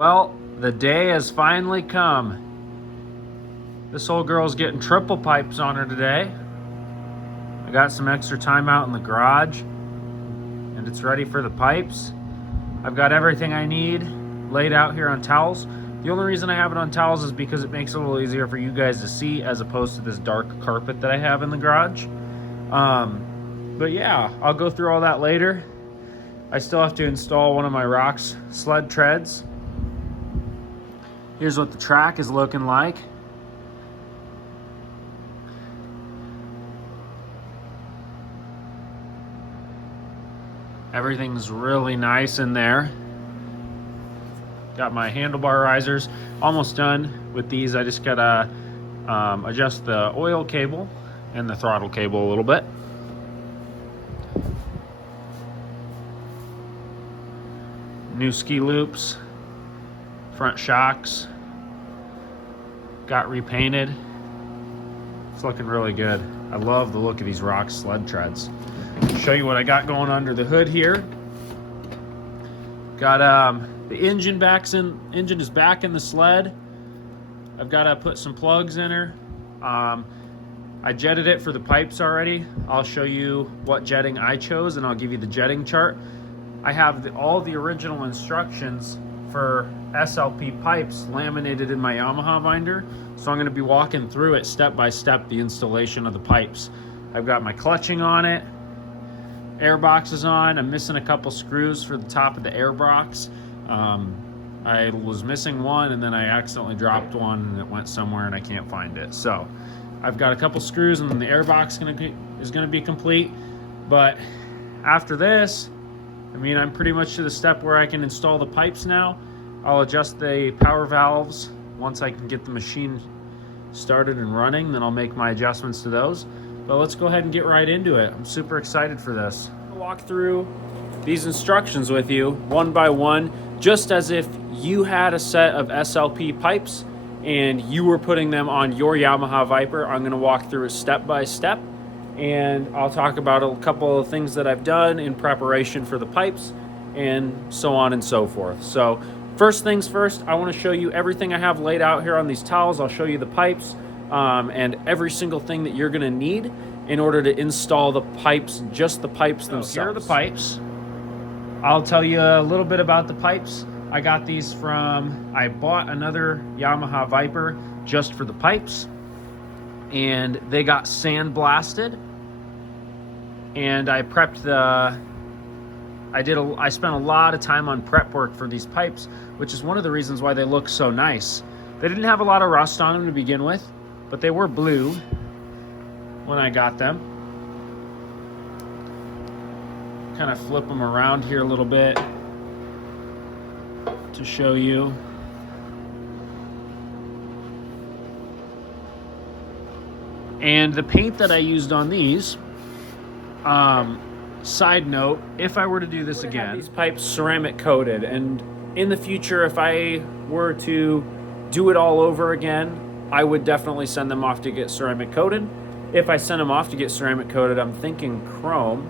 Well, the day has finally come. This old girl's getting triple pipes on her today. I got some extra time out in the garage and it's ready for the pipes. I've got everything I need laid out here on towels. The only reason I have it on towels is because it makes it a little easier for you guys to see as opposed to this dark carpet that I have in the garage. But yeah, I'll go through all that later. I still have to install one of my rocks sled treads. Here's what the track is looking like. Everything's really nice in there. Got my handlebar risers almost done with these. I just gotta adjust the oil cable and the throttle cable a little bit. New ski loops, front shocks got repainted. It's looking really good. I love the look of these rock sled treads. Show you what I got going under the hood here. Got the engine is back in the sled. I've got to put some plugs in her. I jetted it for the pipes already. I'll show you what jetting I chose and I'll give you the jetting chart. I have all the original instructions for SLP pipes laminated in my Yamaha binder, so I'm going to be walking through it step by step, the installation of the pipes. I've got my clutching on it, air box is on. I'm missing a couple screws for the top of the air box. I was missing one and then I accidentally dropped one and it went somewhere and I can't find it. So I've got a couple screws and then the air box is going to be complete. But after this, I mean, I'm pretty much to the step where I can install the pipes now. I'll adjust the power valves once I can get the machine started and running, then I'll make my adjustments to those. But let's go ahead and get right into it. I'm super excited for this. I'll walk through these instructions with you one by one, just as if you had a set of SLP pipes and you were putting them on your Yamaha Viper. I'm gonna walk through it step by step. And I'll talk about a couple of things that I've done in preparation for the pipes and so on and so forth. So first things first, I want to show you everything I have laid out here on these towels. I'll show you the pipes and every single thing that you're going to need in order to install the pipes, just the pipes themselves. Here are the pipes. I'll tell you a little bit about the pipes. I got these I bought another Yamaha Viper just for the pipes, and they got sandblasted. And I prepped I spent a lot of time on prep work for these pipes, which is one of the reasons why they look so nice. They didn't have a lot of rust on them to begin with, but they were blue when I got them. Kind of flip them around here a little bit to show you. And the paint that I used on these, side note, if I were to do this again, these pipes ceramic coated, and in the future, if I were to do it all over again, I would definitely send them off to get ceramic coated. If I send them off to get ceramic coated, I'm thinking chrome.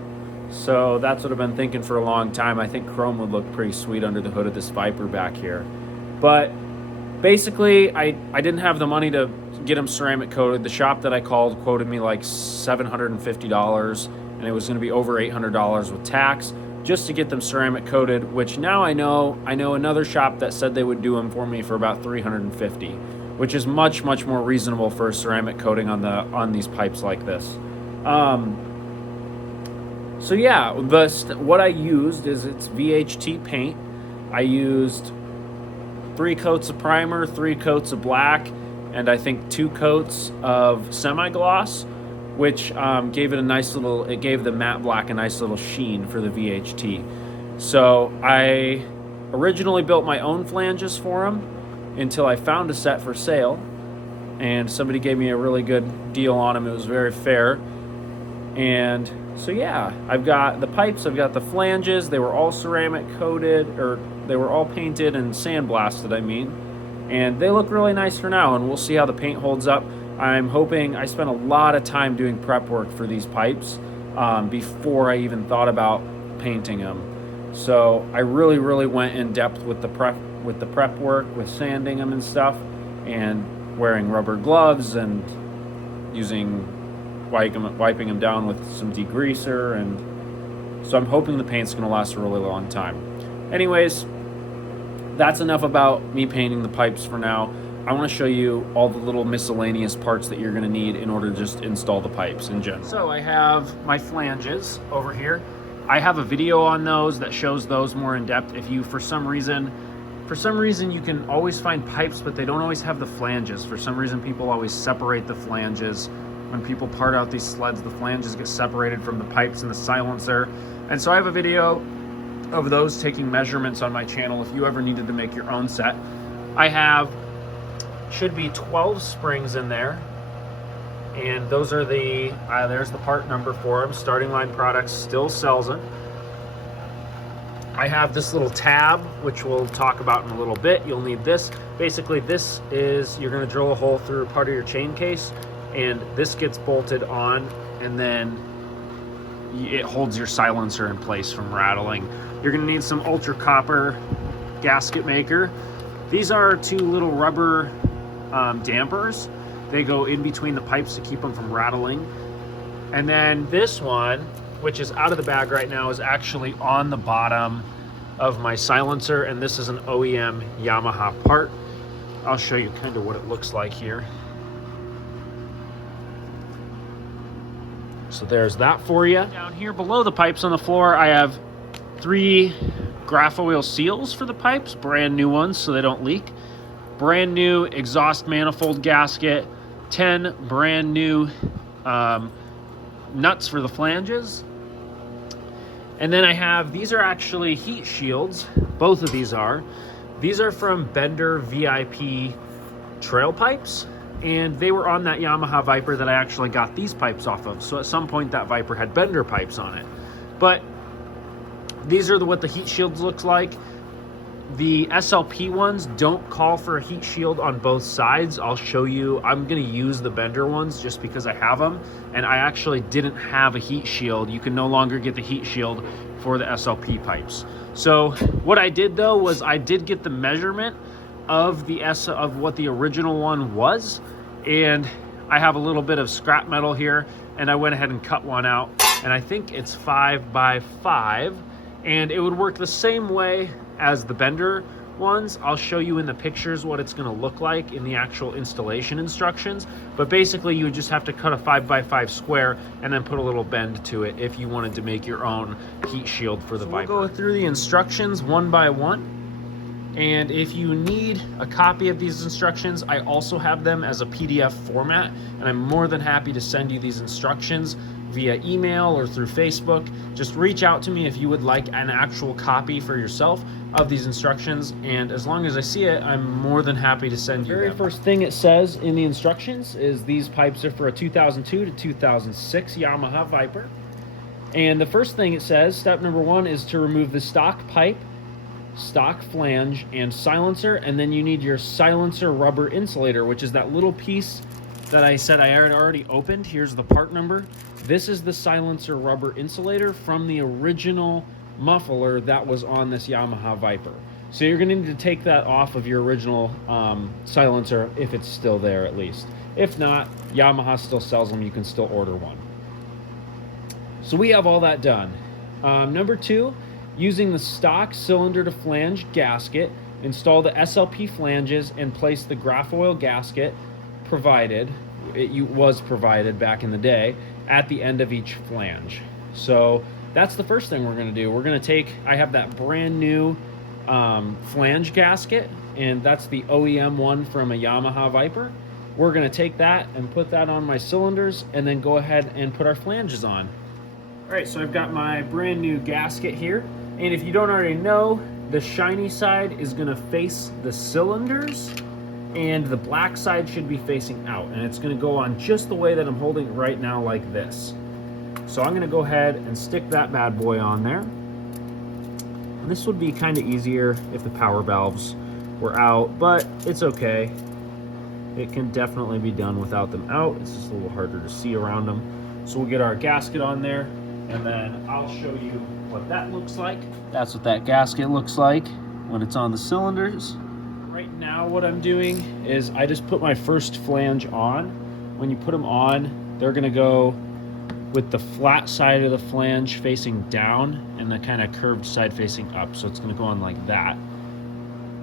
So that's what I've been thinking for a long time. I think chrome would look pretty sweet under the hood of this Viper back here. But basically, I didn't have the money to get them ceramic coated. The shop that I called quoted me like $750, and it was going to be over $800 with tax just to get them ceramic coated, which now I know another shop that said they would do them for me for about $350, which is much more reasonable for a ceramic coating on these pipes like this. So yeah, what I used is it's VHT paint. I used 3 coats of primer, 3 coats of black, and I think 2 coats of semi-gloss, which gave the matte black a nice little sheen for the VHT. So I originally built my own flanges for them until I found a set for sale, and somebody gave me a really good deal on them. It was very fair. And so yeah, I've got the pipes, I've got the flanges. They were all ceramic coated, or they were all painted and sandblasted, I mean. And they look really nice for now, and we'll see how the paint holds up. I'm hoping. I spent a lot of time doing prep work for these pipes before I even thought about painting them. So I really went in depth with the with the prep work, with sanding them and stuff, and wearing rubber gloves and wiping them down with some degreaser, and so I'm hoping the paint's going to last a really long time. Anyways, that's enough about me painting the pipes for now. I want to show you all the little miscellaneous parts that you're going to need in order to just install the pipes in general. So I have my flanges over here. I have a video on those that shows those more in depth. If you, for some reason you can always find pipes, but they don't always have the flanges. For some reason, people always separate the flanges. When people part out these sleds, the flanges get separated from the pipes and the silencer. And so I have a video of those taking measurements on my channel if you ever needed to make your own set. I have, should be 12 springs in there. And those are the, there's the part number for them. Starting Line Products still sells them. I have this little tab, which we'll talk about in a little bit. You'll need this. Basically, this is, you're going to drill a hole through part of your chain case, and this gets bolted on, and then it holds your silencer in place from rattling. You're going to need some ultra copper gasket maker. These are two little rubber dampers. They go in between the pipes to keep them from rattling. And then this one, which is out of the bag right now, is actually on the bottom of my silencer, and this is an OEM Yamaha part. I'll show you kind of what it looks like here. So there's that for you. Down here below the pipes on the floor, I have 3 Graphoil seals for the pipes, brand new ones so they don't leak. Brand new exhaust manifold gasket, 10 brand new nuts for the flanges. And then I have, these are actually heat shields. Both of these are. These are from Bender VIP trail pipes, and they were on that Yamaha Viper that I actually got these pipes off of. So at some point that Viper had Bender pipes on it. But these are what the heat shields looks like. The SLP ones don't call for a heat shield on both sides. I'll show you. I'm going to use the Bender ones just because I have them, and I actually didn't have a heat shield. You can no longer get the heat shield for the SLP pipes. So what I did though was I did get the measurement of what the original one was, and I have a little bit of scrap metal here, and I went ahead and cut one out, and I think it's 5 by 5, and it would work the same way as the Bender ones. I'll show you in the pictures what it's going to look like in the actual installation instructions, but basically you would just have to cut a 5 by 5 square and then put a little bend to it if you wanted to make your own heat shield for the Viper. We'll go through the instructions one by one, and if you need a copy of these instructions, I also have them as a PDF format, and I'm more than happy to send you these instructions via email or through Facebook. Just reach out to me if you would like an actual copy for yourself of these instructions, and as long as I see it, I'm more than happy to send you them. The very first thing it says in the instructions is these pipes are for a 2002 to 2006 Yamaha Viper. And the first thing it says, step number 1, is to remove the stock pipe, stock flange, and silencer, and then you need your silencer rubber insulator, which is that little piece that I said I had already opened. Here's the part number. This is the silencer rubber insulator from the original muffler that was on this Yamaha Viper. So you're going to need to take that off of your original silencer if it's still there at least. If not, Yamaha still sells them. You can still order one. So we have all that done. Number 2, using the stock cylinder to flange gasket, install the SLP flanges and place the Graphoil gasket provided, it was provided back in the day, at the end of each flange. So that's the first thing we're going to do. We're going to take, I have that brand new flange gasket, and that's the OEM one from a Yamaha Viper. We're going to take that and put that on my cylinders and then go ahead and put our flanges on. All right, so I've got my brand new gasket here, and if you don't already know, the shiny side is going to face the cylinders, and the black side should be facing out, and it's going to go on just the way that I'm holding it right now, like this. So I'm going to go ahead and stick that bad boy on there. And this would be kind of easier if the power valves were out, but it's okay. It can definitely be done without them out. It's just a little harder to see around them. So we'll get our gasket on there, and then I'll show you what that looks like. That's what that gasket looks like when it's on the cylinders. Right now what I'm doing is I just put my first flange on. When you put them on, they're gonna go with the flat side of the flange facing down and the kind of curved side facing up. So it's gonna go on like that.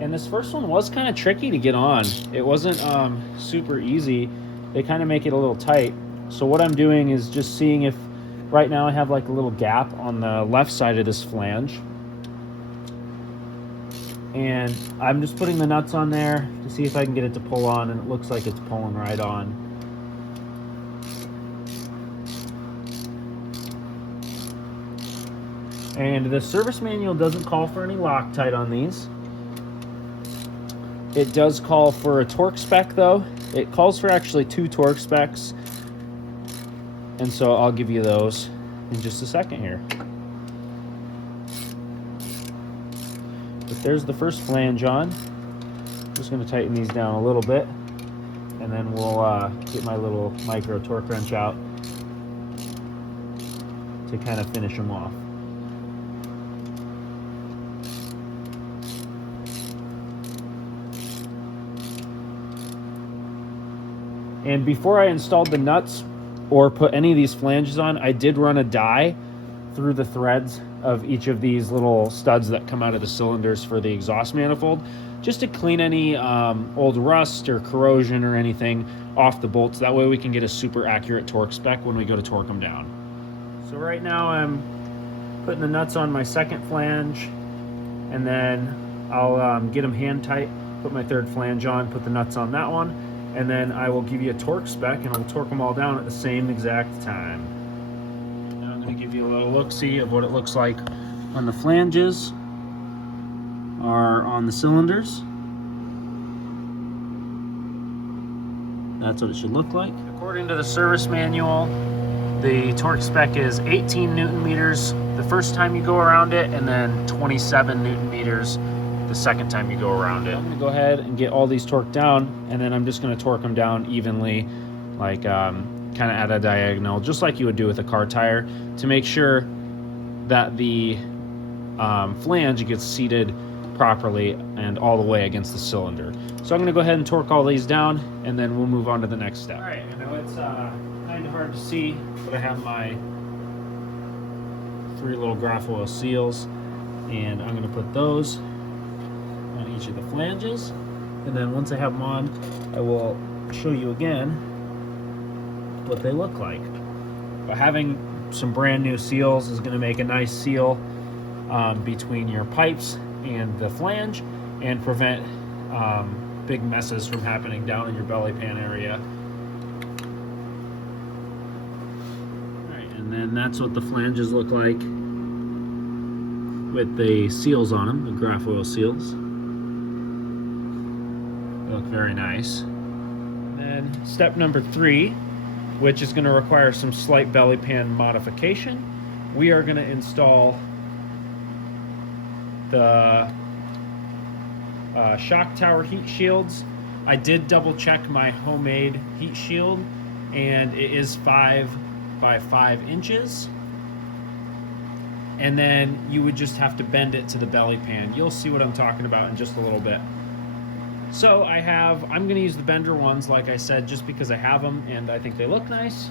And this first one was kind of tricky to get on. It wasn't super easy. They kind of make it a little tight. So what I'm doing is just seeing if, right now I have like a little gap on the left side of this flange. And I'm just putting the nuts on there to see if I can get it to pull on, and it looks like it's pulling right on. And the service manual doesn't call for any Loctite on these. It does call for a torque spec though. It calls for actually 2 torque specs. And so I'll give you those in just a second here. But there's the first flange on. Just going to tighten these down a little bit, and then we'll get my little micro torque wrench out to kind of finish them off. And before I installed the nuts or put any of these flanges on, I did run a die through the threads of each of these little studs that come out of the cylinders for the exhaust manifold, just to clean any old rust or corrosion or anything off the bolts. That way we can get a super accurate torque spec when we go to torque them down. So right now I'm putting the nuts on my second flange, and then I'll get them hand tight, put my third flange on, put the nuts on that one, and then I will give you a torque spec and I'll torque them all down at the same exact time. Now I'm going to give you a little look-see of what it looks like when the flanges are on the cylinders. That's what it should look like. According to the service manual, the torque spec is 18 Newton meters the first time you go around it, and then 27 Newton meters the second time you go around it. I'm going to go ahead and get all these torqued down, and then I'm just going to torque them down evenly, like kind of at a diagonal, just like you would do with a car tire, to make sure that the flange gets seated properly and all the way against the cylinder. So I'm going to go ahead and torque all these down, and then we'll move on to the next step. All right, I know it's kind of hard to see, but I have my 3 little graph oil seals, and I'm going to put those on each of the flanges, and then once I have them on, I will show you again what they look like. But having some brand new seals is going to make a nice seal between your pipes and the flange, and prevent big messes from happening down in your belly pan area. Alright, and then that's what the flanges look like with the seals on them, the graph oil seals. They look very nice. And then step number 3, which is going to require some slight belly pan modification, we are going to install the shock tower heat shields. I did double check my homemade heat shield, and it is 5 by 5 inches. And then you would just have to bend it to the belly pan. You'll see what I'm talking about in just a little bit. So I'm going to use the bender ones, like I said, just because I have them and I think they look nice.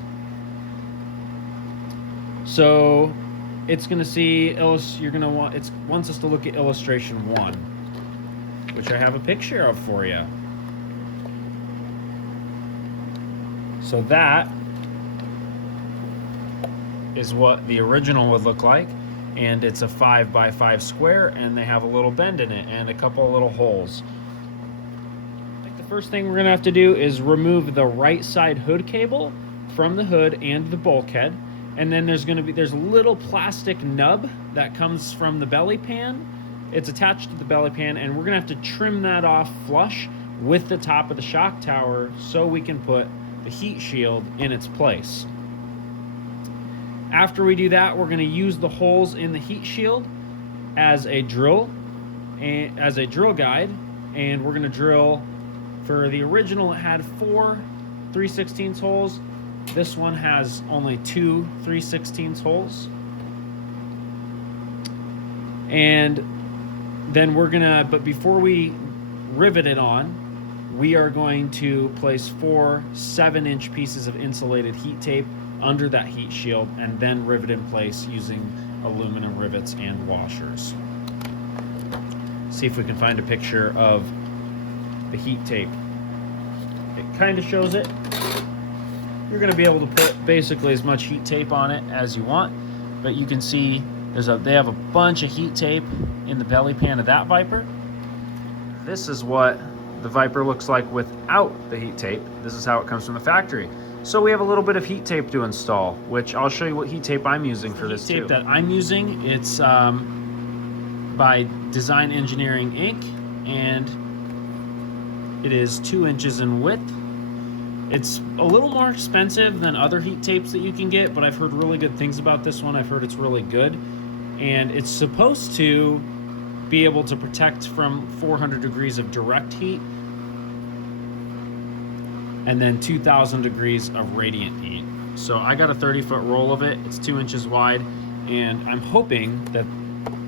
So it's going to see, it wants us to look at illustration 1, which I have a picture of for you. So that is what the original would look like, and it's a 5 by 5 square, and they have a little bend in it and a couple of little holes. I think the first thing we're going to have to do is remove the right side hood cable from the hood and the bulkhead. And then there's a little plastic nub that comes from the belly pan. It's attached to the belly pan, and we're gonna have to trim that off flush with the top of the shock tower so we can put the heat shield in its place. After we do that, we're gonna use the holes in the heat shield as a drill guide, and we're gonna drill. For the original, it had 4 3/16 holes. This one has only 2 3/16 holes. And then we're gonna, but before we rivet it on, we are going to place 4 7-inch pieces of insulated heat tape under that heat shield and then rivet in place using aluminum rivets and washers. See if we can find a picture of the heat tape. It kind of shows it. You're going to be able to put basically as much heat tape on it as you want, but you can see they have a bunch of heat tape in the belly pan of that Viper. This is what the Viper looks like without the heat tape. This is how it comes from the factory. So we have a little bit of heat tape to install, which I'll show you what heat tape I'm using for this too. The heat tape that I'm using, it's by Design Engineering Inc. and it is 2 inches in width. It's a little more expensive than other heat tapes that you can get, but I've heard really good things about this one. I've heard it's really good, and it's supposed to be able to protect from 400 degrees of direct heat and then 2000 degrees of radiant heat. So I got a 30-foot roll of it. It's 2 inches wide, and I'm hoping that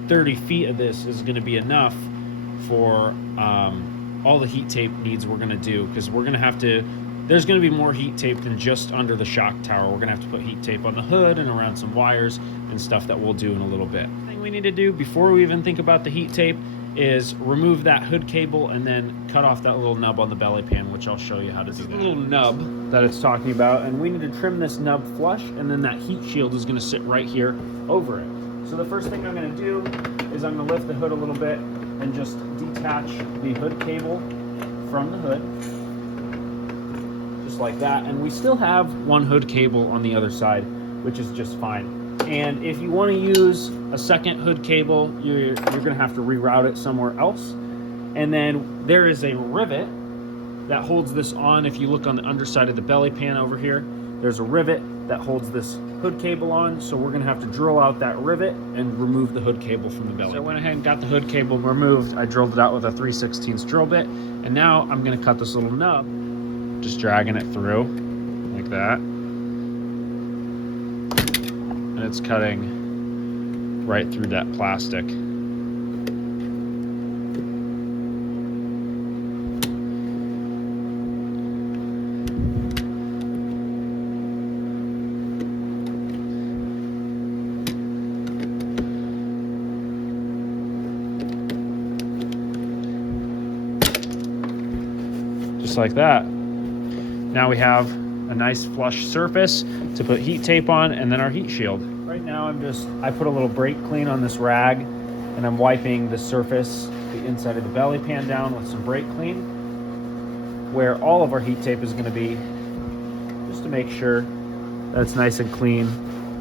30 feet of this is going to be enough for all the heat tape needs we're going to do, because we're going to have to, there's going to be more heat tape than just under the shock tower. We're going to have to put heat tape on the hood and around some wires and stuff that we'll do in a little bit. The thing we need to do before we even think about the heat tape is remove that hood cable and then cut off that little nub on the belly pan, which I'll show you how to do. That little nub that it's talking about, and we need to trim this nub flush, and then that heat shield is going to sit right here over it. So the first thing I'm going to do is I'm going to lift the hood a little bit and just detach the hood cable from the hood, just like that. And we still have one hood cable on the other side, which is just fine. And if you want to use a second hood cable, you're going to have to reroute it somewhere else. And then there is a rivet that holds this on. If you look on the underside of the belly pan over here, there's a rivet that holds this hood cable on. So we're going to have to drill out that rivet and remove the hood cable from the belly. So I went ahead and got the hood cable removed. I drilled it out with a 3/16 drill bit. And now I'm going to cut this little nub, just dragging it through like that. And it's cutting right through that plastic. Just like that. Now we have a nice flush surface to put heat tape on, and then our heat shield. Right now I put a little brake clean on this rag, and I'm wiping the surface, the inside of the belly pan down with some brake clean, where all of our heat tape is going to be, just to make sure that it's nice and clean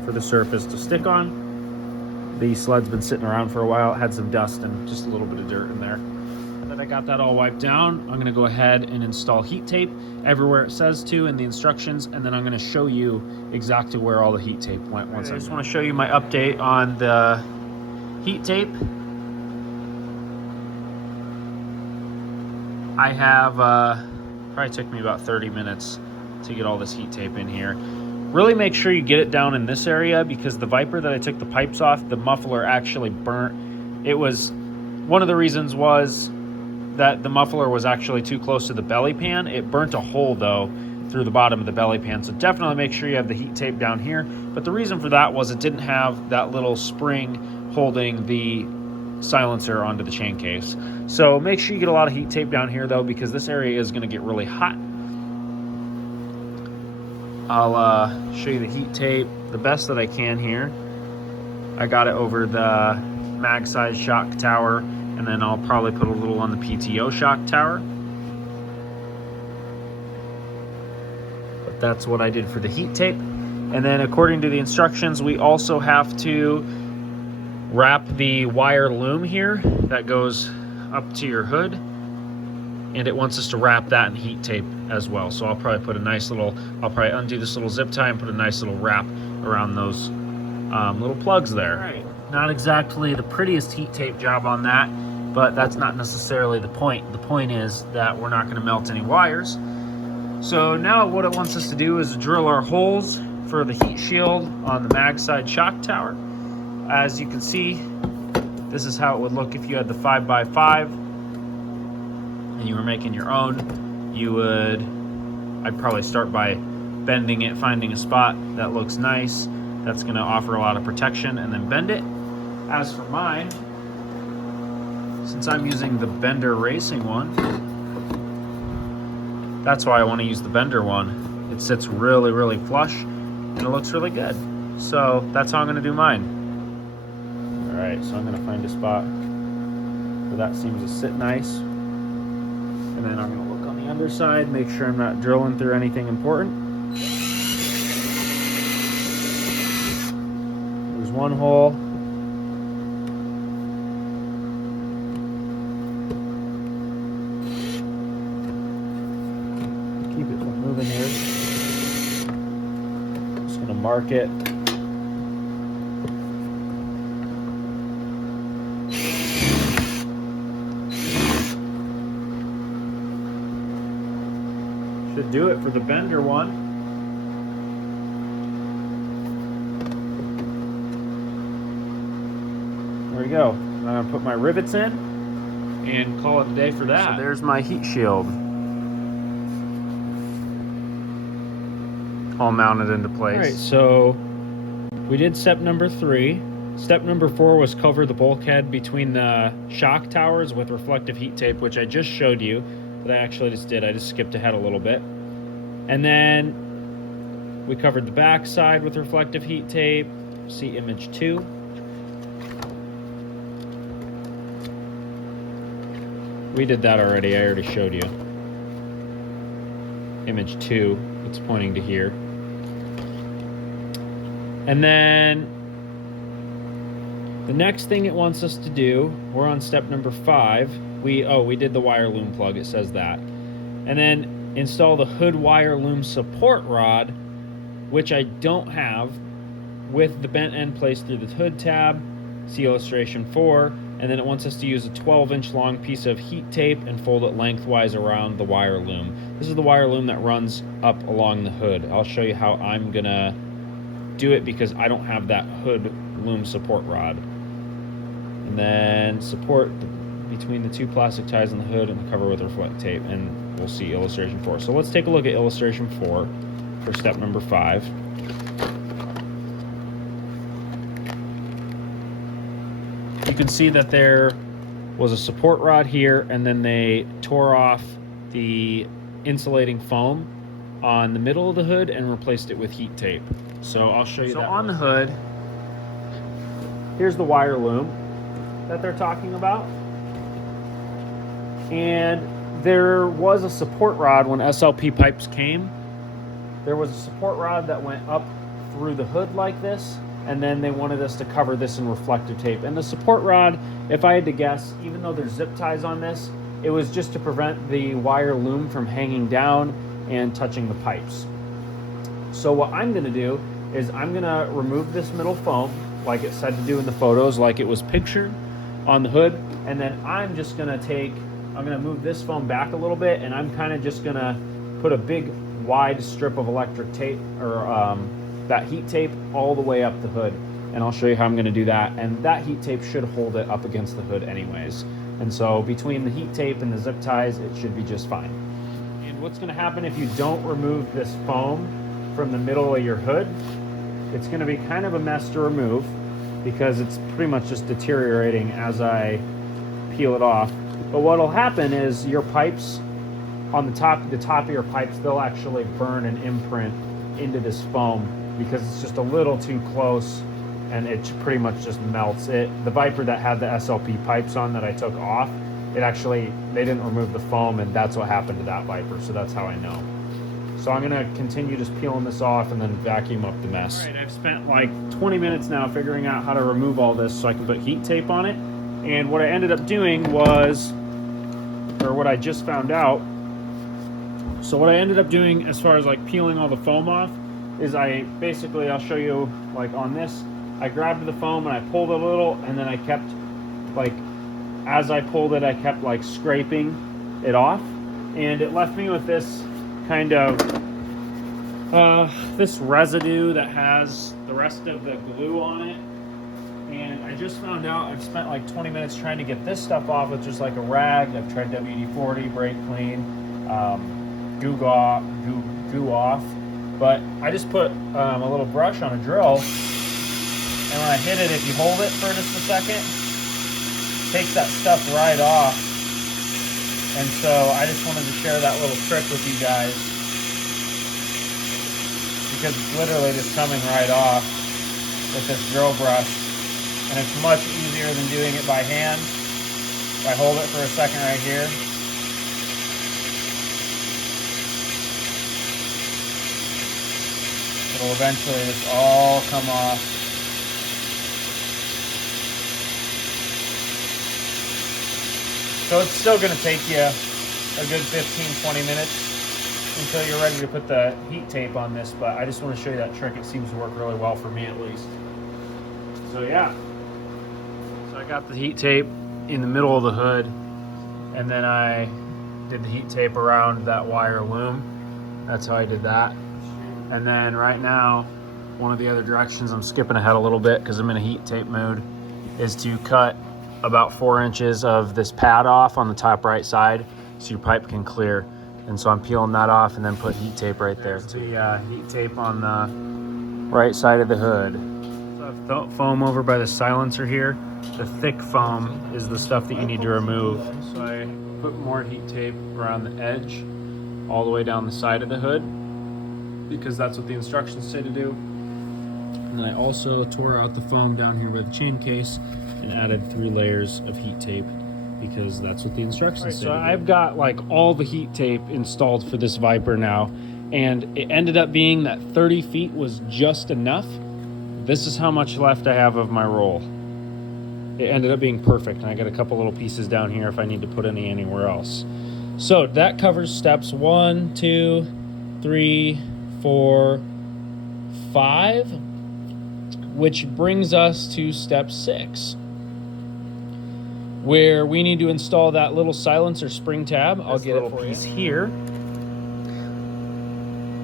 for the surface to stick on. The sled's been sitting around for a while. It had some dust and just a little bit of dirt in there. I got that all wiped down. I'm going to go ahead and install heat tape everywhere it says to in the instructions, and then I'm going to show you exactly where all the heat tape went. I just want to show you my update on the heat tape. I have probably took me about 30 minutes to get all this heat tape in here. Really make sure you get it down in this area, because the Viper that I took the pipes off, the muffler actually burnt. It was, one of the reasons was that the muffler was actually too close to the belly pan. It burnt a hole though through the bottom of the belly pan. So definitely make sure you have the heat tape down here. But the reason for that was it didn't have that little spring holding the silencer onto the chain case. So make sure you get a lot of heat tape down here though, because this area is gonna get really hot. I'll show you the heat tape the best that I can here. I got it over the mag size shock tower, and then I'll probably put a little on the PTO shock tower. But that's what I did for the heat tape. And then according to the instructions, we also have to wrap the wire loom here that goes up to your hood. And it wants us to wrap that in heat tape as well. So I'll probably put a nice little, I'll probably undo this little zip tie and put a nice little wrap around those little plugs there. All right. Not exactly the prettiest heat tape job on that, but that's not necessarily the point. The point is that we're not going to melt any wires. So now what it wants us to do is drill our holes for the heat shield on the mag side shock tower. As you can see, This is how it would look if you had the 5x5 and you were making your own. I'd probably start by bending it, finding a spot that looks nice, that's gonna offer a lot of protection, and then bend it. As for mine, since I'm using the Bender Racing one, that's why I wanna use the Bender one. It sits really, really flush, and it looks really good. So that's how I'm gonna do mine. All right, so I'm gonna find a spot where that seems to sit nice. And then I'm gonna look on the underside, make sure I'm not drilling through anything important. There's one hole. Keep it from moving here. Just gonna mark it. Should do it for the Bender one. There we go. I'm gonna put my rivets in and call it a day for that. So there's my heat shield, all mounted into place. All right, so we did step number 3. Step number 4 was cover the bulkhead between the shock towers with reflective heat tape, which I just showed you. But I actually just did. I just skipped ahead a little bit. And then we covered the back side with reflective heat tape. See image 2. We did that already. I already showed you. Image 2. It's pointing to here. And then the next thing it wants us to do, we're on step number 5. We did the wire loom plug, it says that. And then install the hood wire loom support rod, which I don't have, with the bent end placed through the hood tab. See illustration 4. And then it wants us to use a 12-inch long piece of heat tape and fold it lengthwise around the wire loom. This is the wire loom that runs up along the hood. I'll show you how I'm gonna do it because I don't have that hood loom support rod. And then support between the 2 plastic ties on the hood and the cover with reflect tape, and we'll see illustration 4. So let's take a look at illustration 4 for step number 5. You can see that there was a support rod here, and then they tore off the insulating foam on the middle of the hood and replaced it with heat tape. So I'll show you that. So on the hood, here's the wire loom that they're talking about. And there was a support rod when SLP pipes came. There was a support rod that went up through the hood like this, and then they wanted us to cover this in reflective tape. And the support rod, if I had to guess, even though there's zip ties on this, it was just to prevent the wire loom from hanging down and touching the pipes. So what I'm gonna do is I'm gonna remove this middle foam, like it said to do in the photos, like it was pictured on the hood, and then I'm gonna move this foam back a little bit, and I'm kind of just gonna put a big wide strip of electric tape, or that heat tape, all the way up the hood. And I'll show you how I'm gonna do that. And that heat tape should hold it up against the hood anyways. And so between the heat tape and the zip ties, it should be just fine. And what's gonna happen if you don't remove this foam from the middle of your hood, it's gonna be kind of a mess to remove because it's pretty much just deteriorating as I peel it off. But what'll happen is your pipes, on the top of your pipes, they'll actually burn and imprint into this foam because it's just a little too close, and it pretty much just melts it. The Viper that had the SLP pipes on that I took off, they didn't remove the foam, and that's what happened to that Viper, so that's how I know. So I'm gonna continue just peeling this off and then vacuum up the mess. All right, I've spent like 20 minutes now figuring out how to remove all this so I can put heat tape on it. And what I ended up doing was, or what I just found out, so what I ended up doing as far as like peeling all the foam off is I'll show you, like on this, I grabbed the foam and I pulled it a little, and then I kept, like, as I pulled it, I kept like scraping it off, and it left me with this kind of, this residue that has the rest of the glue on it. And I just found out I've spent like 20 minutes trying to get this stuff off with just like a rag. I've tried WD-40, brake clean, goo off, but I just put a little brush on a drill, and when I hit it, if you hold it for just a second, it takes that stuff right off. And so I just wanted to share that little trick with you guys, because it's literally just coming right off with this drill brush. And it's much easier than doing it by hand. If I hold it for a second right here, it'll eventually just all come off. So it's still going to take you a good 15-20 minutes until you're ready to put the heat tape on this, but I just want to show you that trick. It seems to work really well for me at least. So yeah. I got the heat tape in the middle of the hood, and then I did the heat tape around that wire loom. That's how I did that. And then right now, one of the other directions, I'm skipping ahead a little bit because I'm in a heat tape mode, is to cut about 4 inches of this pad off on the top right side so your pipe can clear. And so I'm peeling that off and then put heat tape right there. The heat tape on the right side of the hood. So I've foam over by the silencer here. The thick foam is the stuff that you need to remove. So I put more heat tape around the edge, all the way down the side of the hood, because that's what the instructions say to do. And then I also tore out the foam down here with the chain case and added 3 layers of heat tape, because that's what the instructions say. So I've got like all the heat tape installed for this Viper now, and it ended up being that 30 feet was just enough. This is how much left I have of my roll. It ended up being perfect, and I got a couple little pieces down here if I need to put any anywhere else. So that covers steps 1, 2, 3, 4, 5, which brings us to step 6, where we need to install that little silencer spring tab. I'll get a piece here.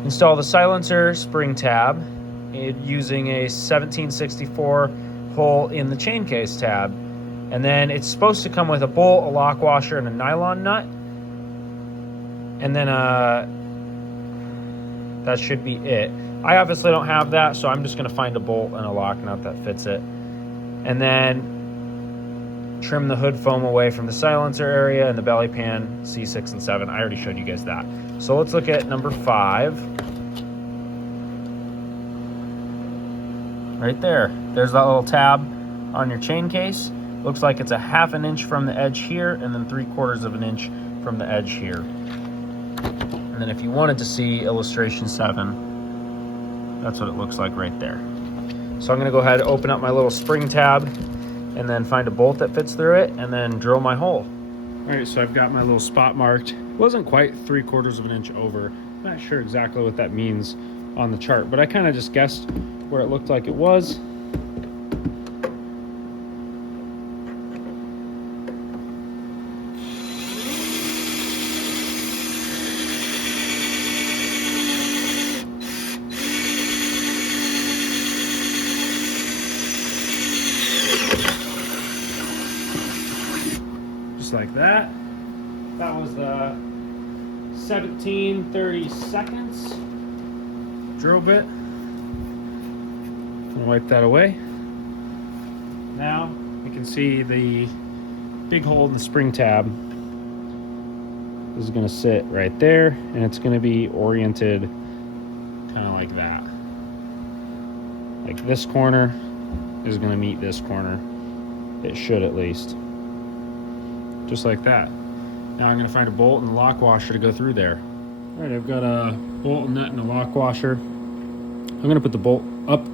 Install the silencer spring tab using a 1764 hole in the chain case tab, and then it's supposed to come with a bolt, a lock washer, and a nylon nut, and then that should be it. I obviously don't have that, so I'm just going to find a bolt and a lock nut that fits it, and then trim the hood foam away from the silencer area and the belly pan C6 and 7. I already showed you guys that. So let's look at number 5. Right there. There's that little tab on your chain case. Looks like it's a 1/2 inch from the edge here, and then 3/4 inch from the edge here. And then if you wanted to see illustration 7, that's what it looks like right there. So I'm going to go ahead and open up my little spring tab and then find a bolt that fits through it and then drill my hole. All right, so I've got my little spot marked. It wasn't quite 3/4 inch over. Not sure exactly what that means on the chart, but I kind of just guessed where it looked like it was. Just like that. That was the 17/32 drill bit. I'm gonna wipe that away. Now you can see the big hole in the spring tab is gonna sit right there, and it's gonna be oriented kind of like that. Like this corner is gonna meet this corner. It should, at least. Just like that. Now I'm gonna find a bolt and a lock washer to go through there. All right, I've got a bolt, nut, and a lock washer. I'm gonna put the bolt up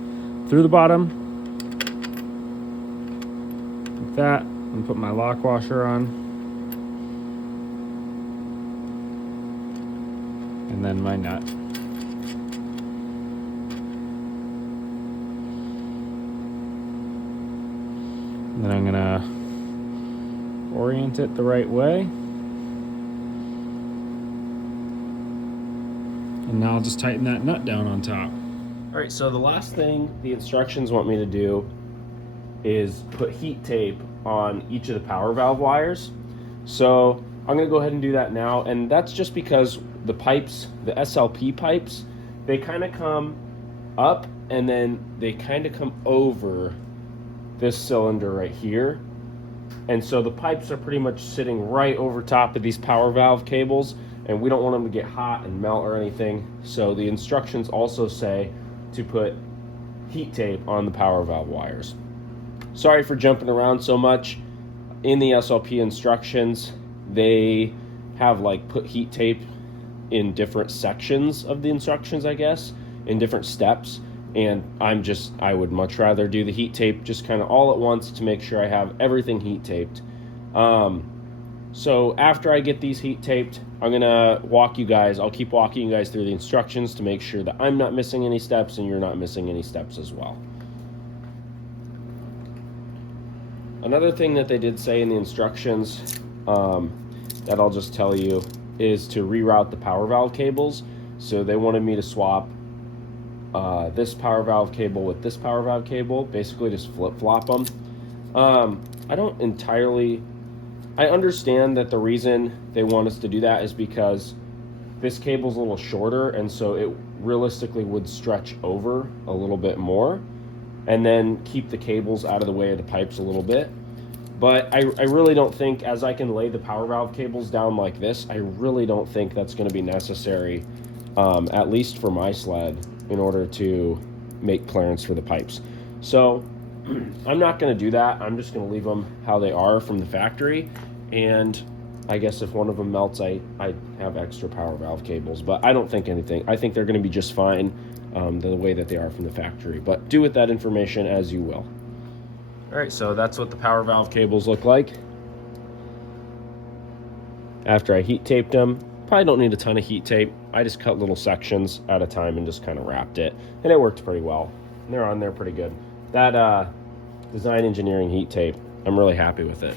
through the bottom, like that, and put my lock washer on. And then my nut. And then I'm gonna orient it the right way. And now I'll just tighten that nut down on top. All right, so the last thing the instructions want me to do is put heat tape on each of the power valve wires. So I'm going to go ahead and do that now, and that's just because the pipes, the SLP pipes, they kind of come up and then they kind of come over this cylinder right here. And so the pipes are pretty much sitting right over top of these power valve cables, and we don't want them to get hot and melt or anything. So the instructions also say to put heat tape on the power valve wires. Sorry for jumping around so much. In the SLP instructions, they have like put heat tape in different sections of the instructions, I guess, in different steps. And I would much rather do the heat tape just kind of all at once to make sure I have everything heat taped. So after I get these heat taped, I'm gonna I'll keep walking you guys through the instructions to make sure that I'm not missing any steps and you're not missing any steps as well. Another thing that they did say in the instructions that I'll just tell you is to reroute the power valve cables. So they wanted me to swap this power valve cable with this power valve cable, basically just flip-flop them. I understand that the reason they want us to do that is because this cable's a little shorter, and so it realistically would stretch over a little bit more and then keep the cables out of the way of the pipes a little bit. But I really don't think, as I can lay the power valve cables down like this, I really don't think that's going to be necessary, at least for my sled, in order to make clearance for the pipes. So I'm not going to do that. I'm just going to leave them how they are from the factory, and I guess if one of them melts, I have extra power valve cables, but I don't think anything. I think they're going to be just fine the way that they are from the factory, but do with that information as you will. All right, so that's what the power valve cables look like after I heat taped them. Probably don't need a ton of heat tape. I just cut little sections at a time and just kind of wrapped it, and it worked pretty well. And they're on there pretty good. That Design Engineering heat tape, I'm really happy with it.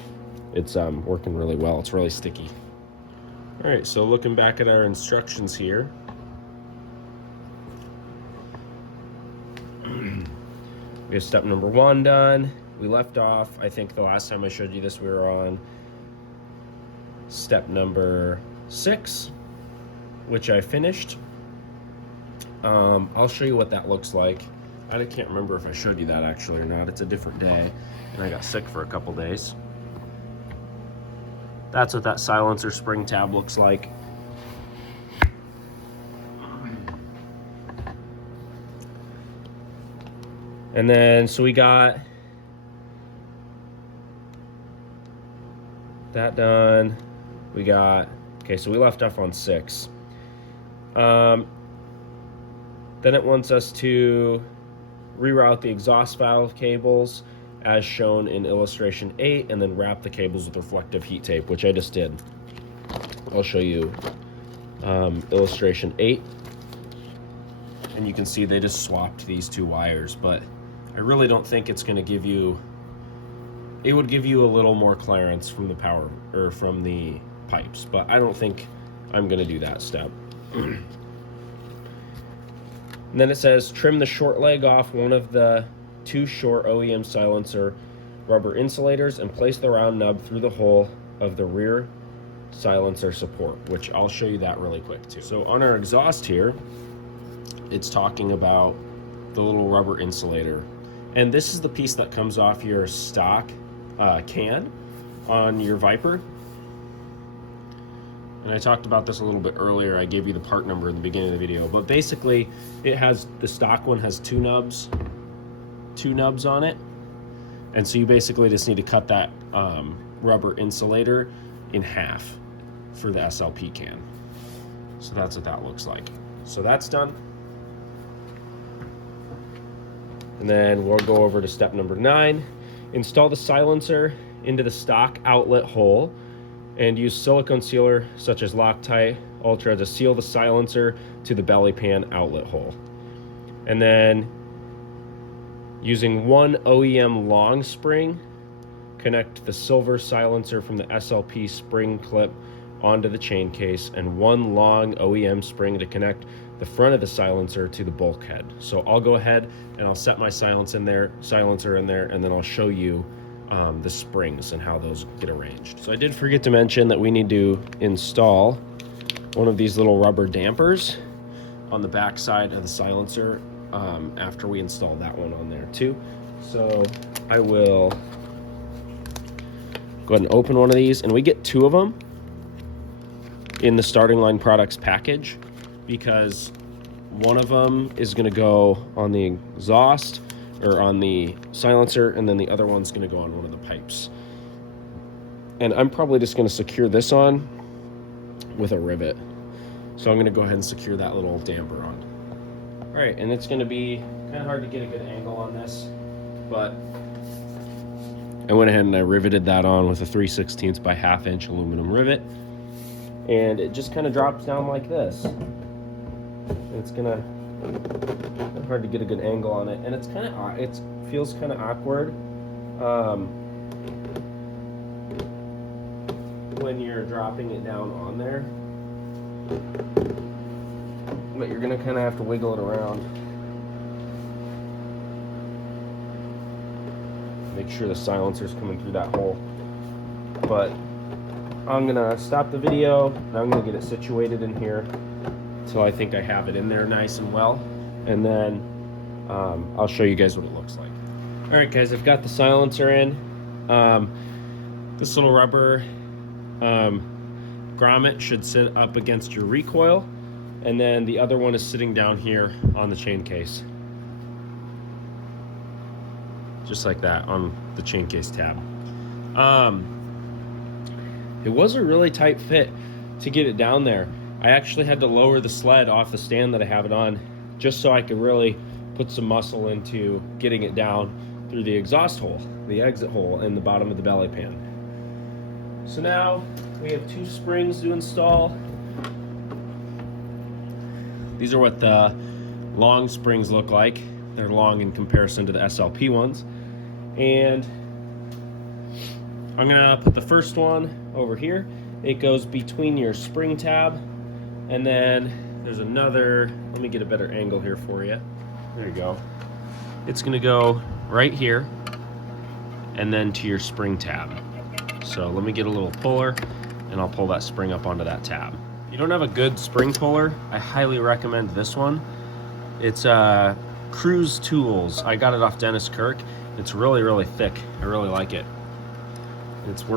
It's working really well. It's really sticky. All right, so looking back at our instructions here, we have step number 1 done. We left off, I think the last time I showed you this, we were on step number 6, which I finished. I'll show you what that looks like. I can't remember if I showed you that actually or not. It's a different day, and I got sick for a couple days. That's what that silencer spring tab looks like. And then, so we got that done. Okay, so we left off on 6. Then it wants us to reroute the exhaust valve cables as shown in illustration 8, and then wrap the cables with reflective heat tape, which I just did. I'll show you illustration 8. And you can see they just swapped these 2 wires, but I really don't think it's going to give you, it would give you a little more clearance from the power, or from the pipes, but I don't think I'm going to do that step. And then it says trim the short leg off one of the 2 short OEM silencer rubber insulators and place the round nub through the hole of the rear silencer support, which I'll show you that really quick too. So on our exhaust here, it's talking about the little rubber insulator, and this is the piece that comes off your stock can on your Viper. And I talked about this a little bit earlier. I gave you the part number in the beginning of the video, but basically it has, the stock one has 2 nubs on it, and so you basically just need to cut that rubber insulator in half for the SLP can. So that's what that looks like. So that's done. And then we'll go over to step number 9. Install the silencer into the stock outlet hole and use silicone sealer such as Loctite Ultra to seal the silencer to the belly pan outlet hole. And then using 1 OEM long spring, connect the silver silencer from the SLP spring clip onto the chain case, and one long OEM spring to connect the front of the silencer to the bulkhead. So I'll go ahead and I'll set my silencer in there, and then I'll show you the springs and how those get arranged. So I did forget to mention that we need to install one of these little rubber dampers on the back side of the silencer after we install that one on there too. So I will go ahead and open one of these, and we get 2 of them in the Starting Line Products package because one of them is going to go on the exhaust or on the silencer, and then the other one's going to go on one of the pipes. And I'm probably just going to secure this on with a rivet. So I'm going to go ahead and secure that little damper on. All right, and it's going to be kind of hard to get a good angle on this, but I went ahead and I riveted that on with a 3/16 by 1/2 inch aluminum rivet, and it just kind of drops down like this. And it's gonna hard to get a good angle on it, and it feels kind of awkward when you're dropping it down on there, but you're gonna kind of have to wiggle it around. Make sure the silencer's coming through that hole. But I'm gonna stop the video and I'm gonna get it situated in here until I think I have it in there nice and well, and then I'll show you guys what it looks like. All right, guys, I've got the silencer in. This little rubber grommet should sit up against your recoil, and then the other one is sitting down here on the chain case. Just like that on the chain case tab. It was a really tight fit to get it down there. I actually had to lower the sled off the stand that I have it on just so I could really put some muscle into getting it down through the exhaust hole, the exit hole in the bottom of the belly pan. So now we have 2 springs to install. These are what the long springs look like. They're long in comparison to the SLP ones. And I'm gonna put the first one over here. It goes between your spring tab, and then there's another, let me get a better angle here for you. There you go. It's gonna go right here and then to your spring tab. So let me get a little puller and I'll pull that spring up onto that tab. If you don't have a good spring puller, I highly recommend this one. It's Cruise Tools. I got it off Dennis Kirk. It's really thick. I really like it. It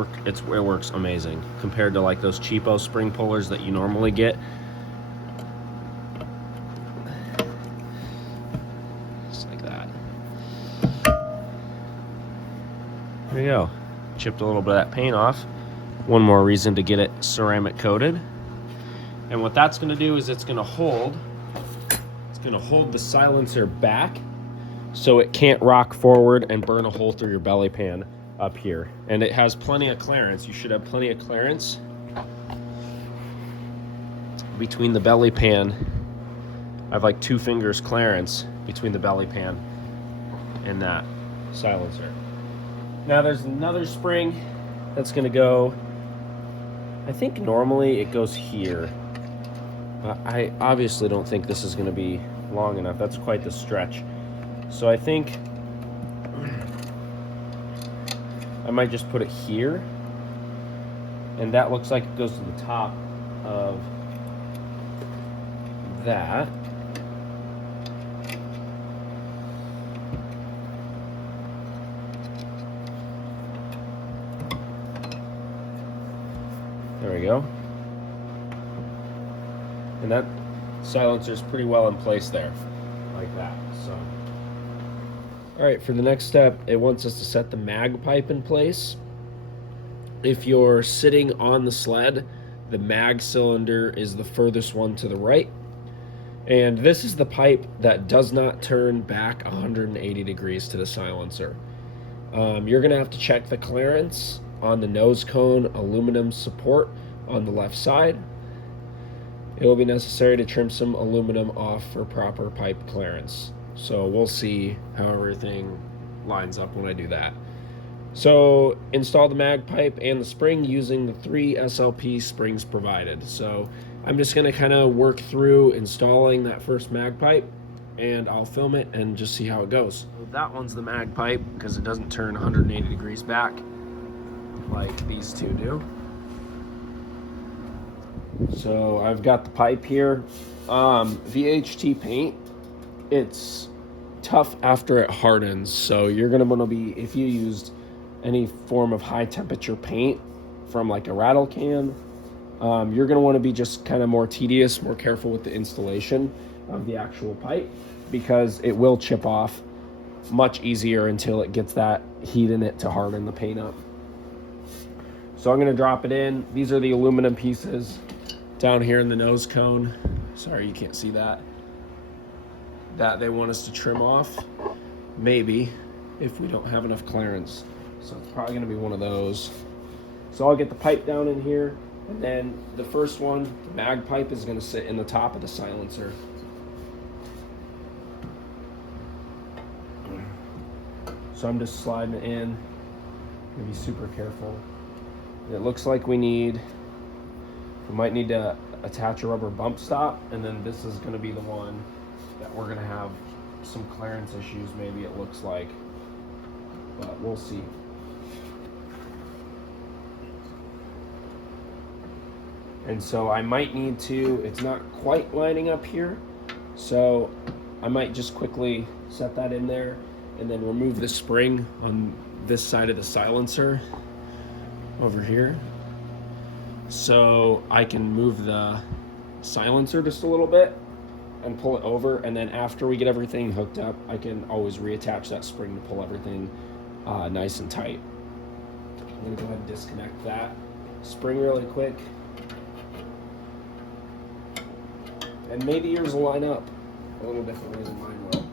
works amazing compared to like those cheapo spring pullers that you normally get. Just like that. There you go. Chipped a little bit of that paint off. One more reason to get it ceramic coated. And what that's going to do is it's going to hold the silencer back so it can't rock forward and burn a hole through your belly pan up here. And it has plenty of clearance. You should have plenty of clearance between the belly pan. I have like 2 fingers clearance between the belly pan and that silencer. Now there's another spring that's going to go, I think normally it goes here. I obviously don't think this is going to be long enough. That's quite the stretch. So I think I might just put it here, and that looks like it goes to the top of that. There we go. And that silencer is pretty well in place there, like that. So, all right, for the next step, it wants us to set the mag pipe in place. If you're sitting on the sled, the mag cylinder is the furthest one to the right. And this is the pipe that does not turn back 180 degrees to the silencer. You're gonna have to check the clearance on the nose cone aluminum support on the left side. It will be necessary to trim some aluminum off for proper pipe clearance. So we'll see how everything lines up when I do that. So install the mag pipe and the spring using the 3 SLP springs provided. So I'm just going to kind of work through installing that first mag pipe, and I'll film it and just see how it goes. So that one's the mag pipe because it doesn't turn 180 degrees back like these two do. So I've got the pipe here. VHT paint, it's tough after it hardens. So you're going to want to be, if you used any form of high temperature paint from like a rattle can, you're going to want to be just kind of more tedious, more careful with the installation of the actual pipe, because it will chip off much easier until it gets that heat in it to harden the paint up. So I'm going to drop it in. These are the aluminum pieces down here in the nose cone. Sorry, you can't see that. That they want us to trim off, maybe, if we don't have enough clearance. So it's probably going to be one of those. So I'll get the pipe down in here, and then the first one, the mag pipe, is going to sit in the top of the silencer. So I'm just sliding it in. Be super careful. It looks like we might need to attach a rubber bump stop, and then this is going to be the one that we're going to have some clearance issues, maybe it looks like, but we'll see. And so I might need to, it's not quite lining up here, so I might just quickly set that in there and then remove the spring on this side of the silencer over here, so I can move the silencer just a little bit and pull it over, and then after we get everything hooked up, I can always reattach that spring to pull everything nice and tight. I'm gonna go ahead and disconnect that spring really quick, and maybe yours will line up a little differently than mine will.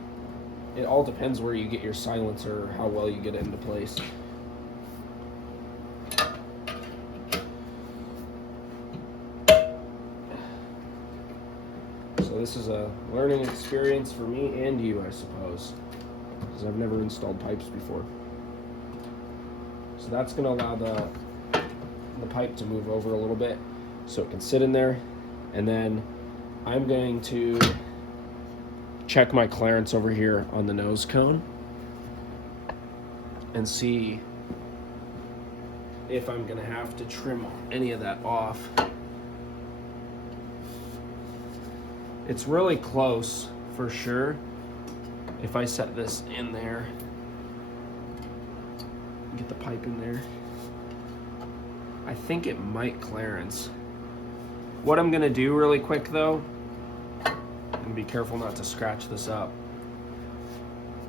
It all depends where you get your silencer, how well you get it into place. So this is a learning experience for me and you, I suppose, because I've never installed pipes before. So that's going to allow the pipe to move over a little bit so it can sit in there, and then I'm going to check my clearance over here on the nose cone and see if I'm going to have to trim any of that off. It's really close for sure. If I set this in there, get the pipe in there, I think it might clearance. What I'm gonna do really quick though, and be careful not to scratch this up,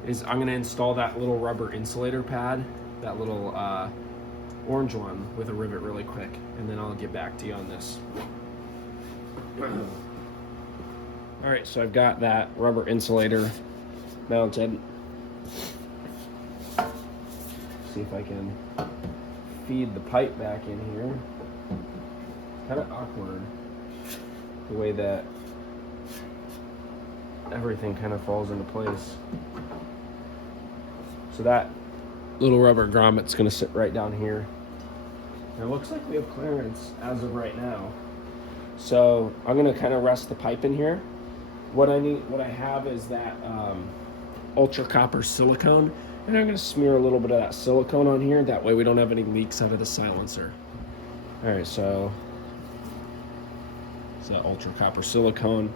is I'm gonna install that little rubber insulator pad, that little orange one with a rivet really quick, and then I'll get back to you on this. All right, so I've got that rubber insulator mounted. See if I can feed the pipe back in here. Kind of awkward the way that everything kind of falls into place. So that little rubber grommet's going to sit right down here. And it looks like we have clearance as of right now. So I'm going to kind of rest the pipe in here. What I have is that ultra copper silicone, and I'm going to smear a little bit of that silicone on here. That way we don't have any leaks out of the silencer. All right, so it's that ultra copper silicone.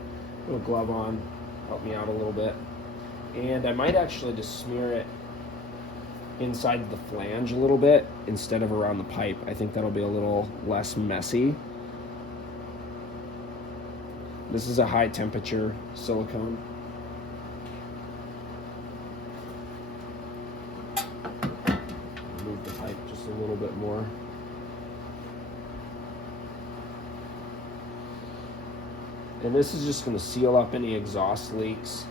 Little glove on, help me out a little bit. And I might actually just smear it inside the flange a little bit instead of around the pipe. I think that'll be a little less messy. This is a high temperature silicone. Move the pipe just a little bit more. And this is just going to seal up any exhaust leaks.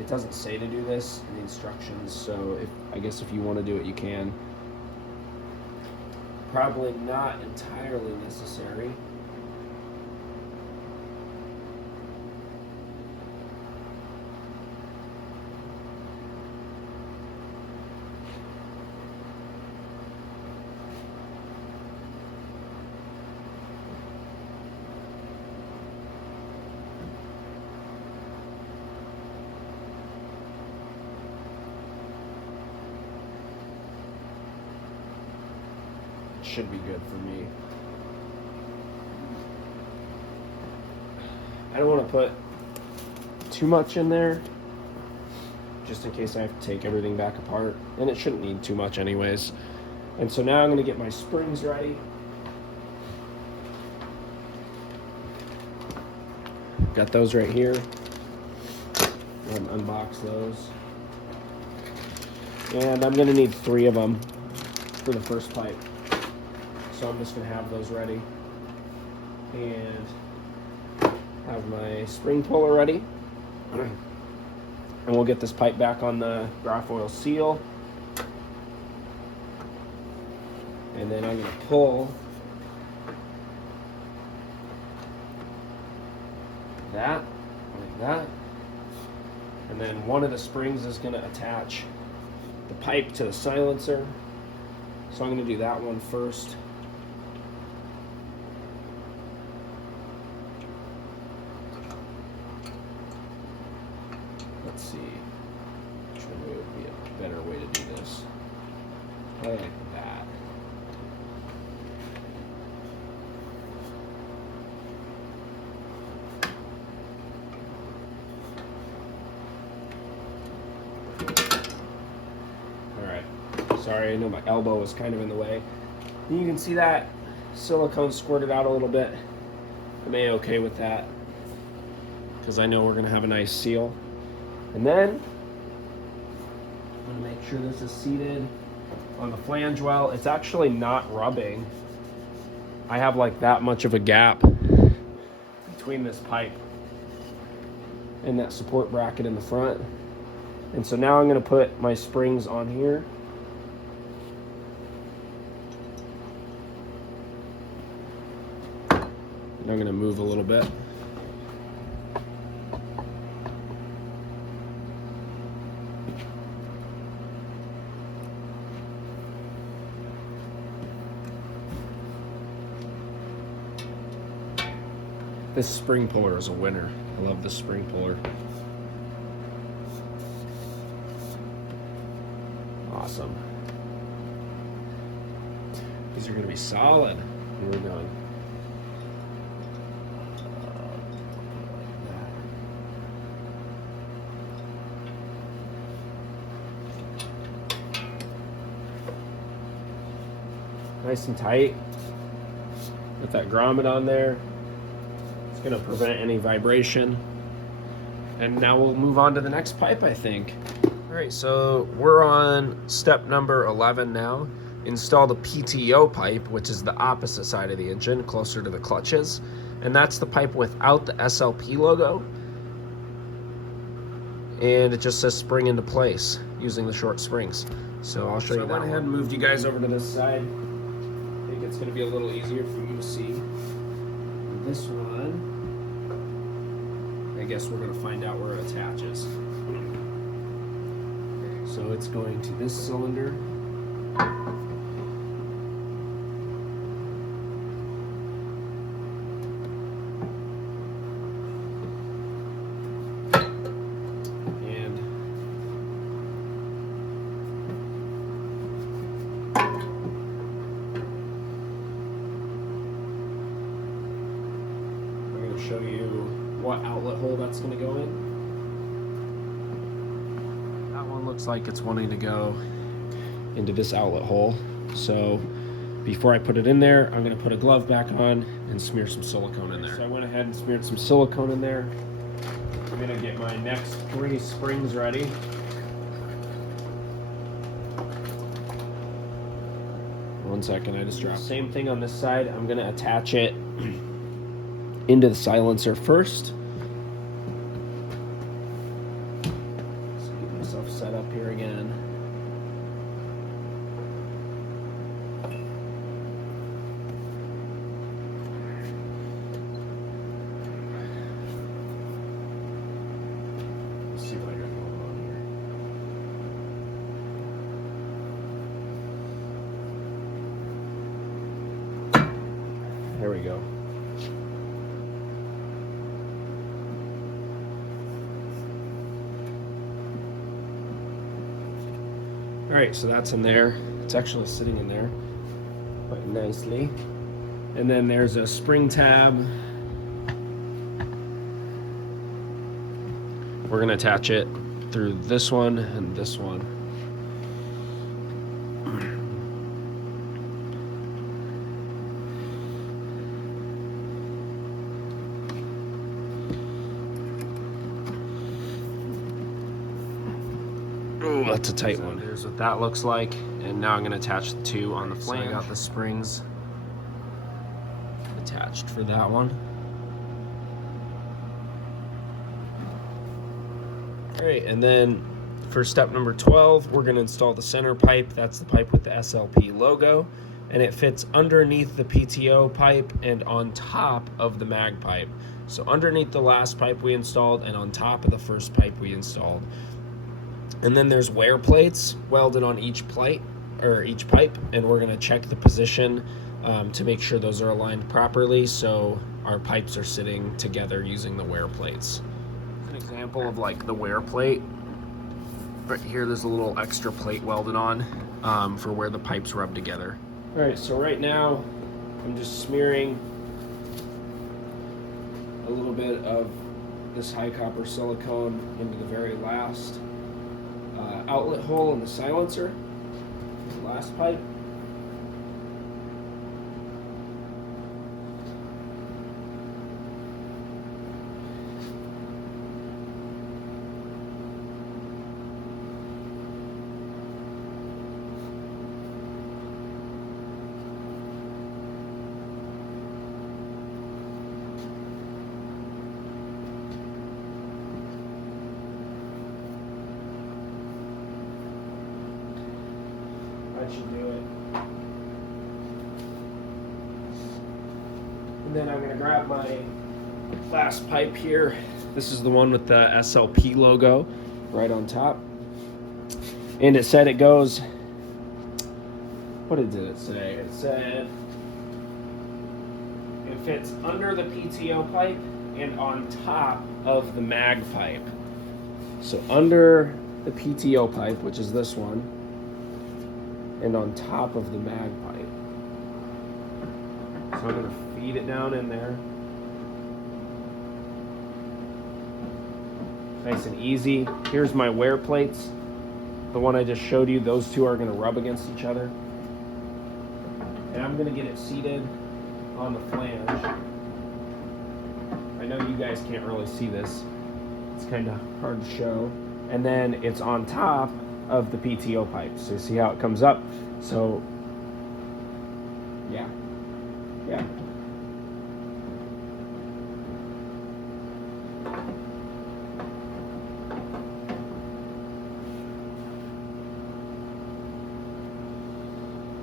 It doesn't say to do this in the instructions, so I guess if you want to do it, you can. Probably not entirely necessary. should be good for me. I don't want to put too much in there, just in case I have to take everything back apart, and it shouldn't need too much anyways. And so now I'm going to get my springs ready. Got those right here. Go ahead and unbox those. And I'm going to need 3 of them for the first pipe. So I'm just going to have those ready. And have my spring puller ready. And we'll get this pipe back on the Grafoil seal. And then I'm going to pull that, like that. And then one of the springs is going to attach the pipe to the silencer. So I'm going to do that one first. Let's see which one would be a better way to do this. I like that. Sorry, I know my elbow was kind of in the way. And you can see that silicone squirted out a little bit. I'm A-okay with that, because I know we're going to have a nice seal. And then I'm going to make sure this is seated on the flange well. It's actually not rubbing. I have like that much of a gap between this pipe and that support bracket in the front. And so now I'm going to put my springs on here. And I'm going to move a little bit. This spring puller is a winner. I love this spring puller. Awesome. These are going to be solid. Here we're going. Nice and tight. With that grommet on there. It's going to prevent any vibration. And now we'll move on to the next pipe, I think. All right, so we're on step number 11 now. Install the PTO pipe, which is the opposite side of the engine, closer to the clutches. And that's the pipe without the SLP logo. And it just says spring into place using the short springs. So I'll show you that. I went ahead and moved you guys over to this side. I think it's going to be a little easier for you to see. This one, I guess we're going to find out where it attaches. So it's going to this cylinder. Show you what outlet hole that's going to go in. That one looks like it's wanting to go into this outlet hole. So before I put it in there, I'm going to put a glove back on and smear some silicone in there. So I went ahead and smeared some silicone in there. I'm going to get my next 3 springs ready. One second, I just dropped. Same thing on this side. I'm going to attach it into the silencer first. Let's get myself set up here again. Let's see what I got going on here. There we go. All right, so that's in there. It's actually sitting in there. But nicely. And then there's a spring tab. We're gonna attach it through this one and this one. Oh, that's a tight one. There's what that looks like. And now I'm gonna attach the two on the flange. So I got the springs attached for that one. Alright, and then for step number 12, we're going to install the center pipe. That's the pipe with the SLP logo, and it fits underneath the PTO pipe and on top of the mag pipe. So underneath the last pipe we installed and on top of the first pipe we installed. And then there's wear plates welded on each plate or each pipe, and we're going to check the position to make sure those are aligned properly so our pipes are sitting together using the wear plates. An example of like the wear plate. Right here there's a little extra plate welded on for where the pipes rub together. Alright, so right now I'm just smearing a little bit of this high copper silicone into the very last outlet hole in the silencer, the last pipe. That should do it. And then I'm going to grab my last pipe here. This is the one with the SLP logo right on top. And it said it goes, what did it say? It said it fits under the PTO pipe and on top of the mag pipe. So under the PTO pipe, which is this one, and on top of the mag pipe. So I'm going to feed it down in there. Nice and easy. Here's my wear plates. The one I just showed you, those two are going to rub against each other. And I'm going to get it seated on the flange. I know you guys can't really see this. It's kind of hard to show. And then it's on top of the PTO pipe. So you see how it comes up? So, yeah.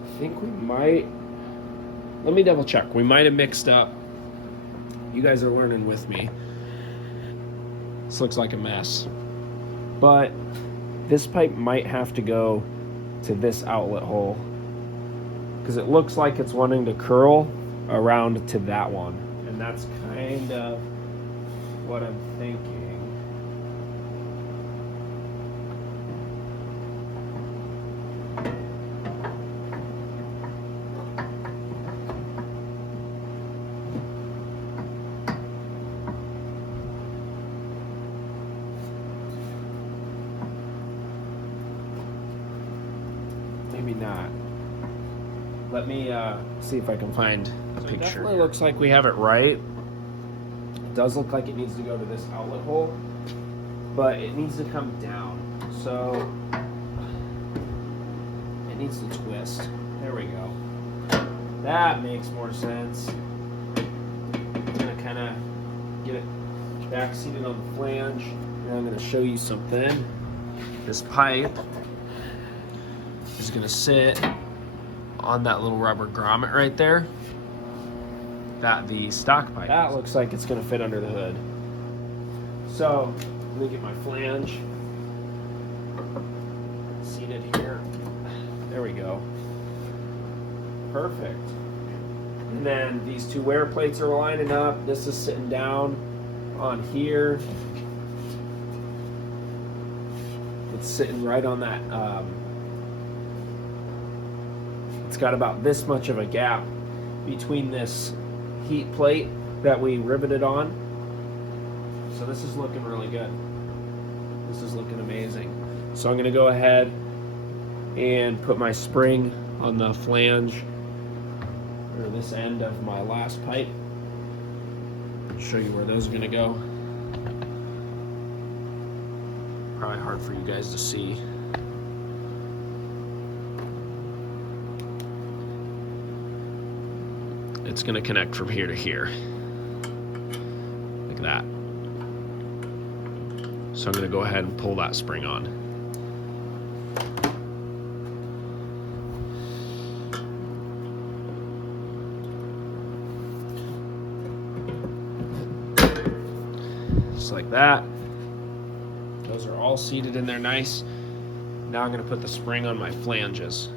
I think we might, let me double check. We might have mixed up. You guys are learning with me. This looks like a mess. But this pipe might have to go to this outlet hole because it looks like it's wanting to curl around to that one. And that's kind of what I'm thinking. Maybe not. Let me see if I can find a picture. It definitely looks like we have it right. It does look like it needs to go to this outlet hole, but it needs to come down. So it needs to twist. There we go. That makes more sense. I'm gonna kind of get it back seated on the flange, and I'm gonna show you something. This pipe is going to sit on that little rubber grommet right there. The stock pipe. That looks like it's going to fit under the hood. So let me get my flange seated here. There we go. Perfect. And then these two wear plates are lining up. This is sitting down on here. It's sitting right on that. It's got about this much of a gap between this heat plate that we riveted on. So this is looking really good. This is looking amazing. So I'm going to go ahead and put my spring on the flange, or this end of my last pipe. Show you where those are going to go. Probably hard for you guys to see. It's going to connect from here to here, like that. So I'm going to go ahead and pull that spring on. Just like that. Those are all seated in there nice. Now I'm going to put the spring on my flanges.